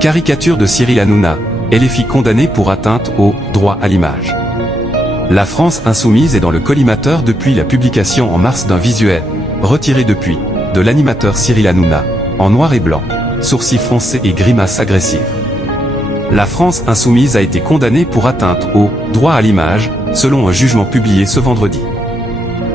Caricature de Cyril Hanouna, LFI condamné pour atteinte au droit à l'image. La France insoumise est dans le collimateur depuis la publication en mars d'un visuel, retiré depuis, de l'animateur Cyril Hanouna, en noir et blanc, sourcils froncés et grimaces agressives. La France insoumise a été condamnée pour atteinte au droit à l'image, selon un jugement publié ce vendredi.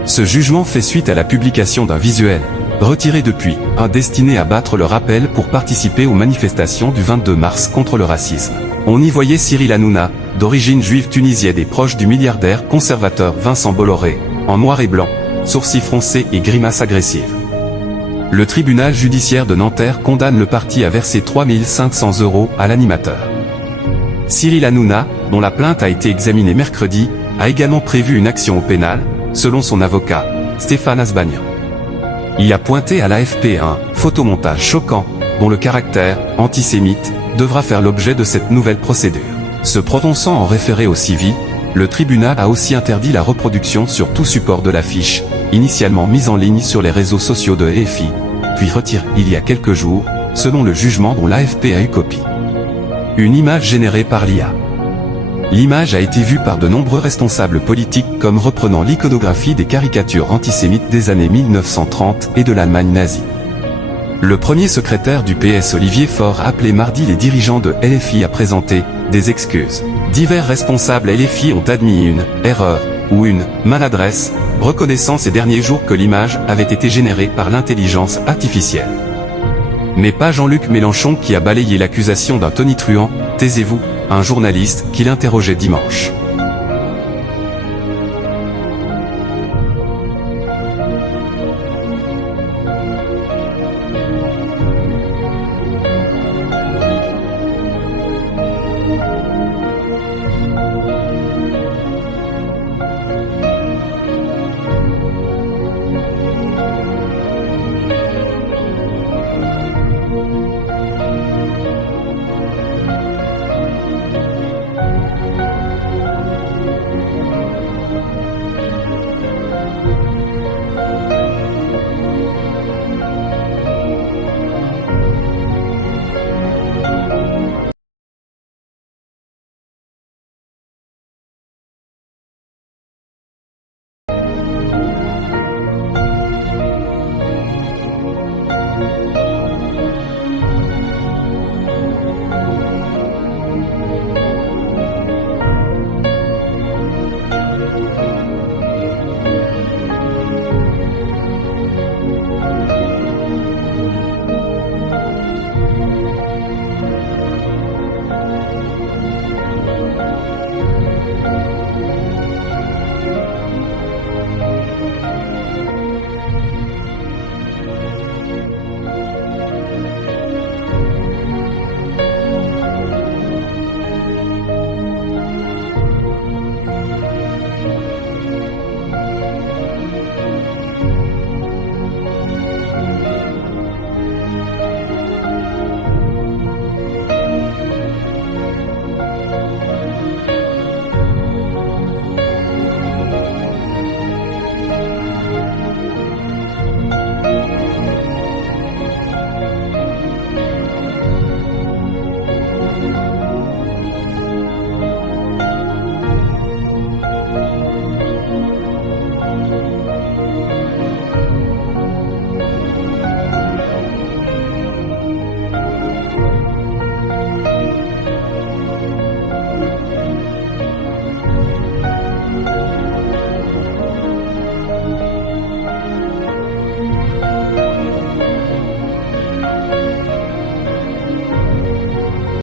Ce jugement fait suite à la publication d'un visuel, retiré depuis, destiné à battre le rappel pour participer aux manifestations du 22 mars contre le racisme. On y voyait Cyril Hanouna, d'origine juive tunisienne et proche du milliardaire conservateur Vincent Bolloré, en noir et blanc, sourcils froncés et grimaces agressives. Le tribunal judiciaire de Nanterre condamne le parti à verser 3 500 € à l'animateur. Cyril Hanouna, dont la plainte a été examinée mercredi, a également prévu une action au pénal, selon son avocat, Stéphane Asbagnan. Il a pointé à l'AFP un photomontage choquant, dont le caractère antisémite devra faire l'objet de cette nouvelle procédure. Se prononçant en référé au civil, le tribunal a aussi interdit la reproduction sur tout support de l'affiche, initialement mise en ligne sur les réseaux sociaux de LFI, puis retirée il y a quelques jours, selon le jugement dont l'AFP a eu copie. Une image générée par l'IA. L'image a été vue par de nombreux responsables politiques comme reprenant l'iconographie des caricatures antisémites des années 1930 et de l'Allemagne nazie. Le premier secrétaire du PS Olivier Faure a appelé mardi les dirigeants de LFI à présenter des excuses. Divers responsables LFI ont admis une erreur ou une maladresse, reconnaissant ces derniers jours que l'image avait été générée par l'intelligence artificielle. Mais pas Jean-Luc Mélenchon qui a balayé l'accusation d'un tonitruant, taisez-vous, un journaliste qui l'interrogeait dimanche.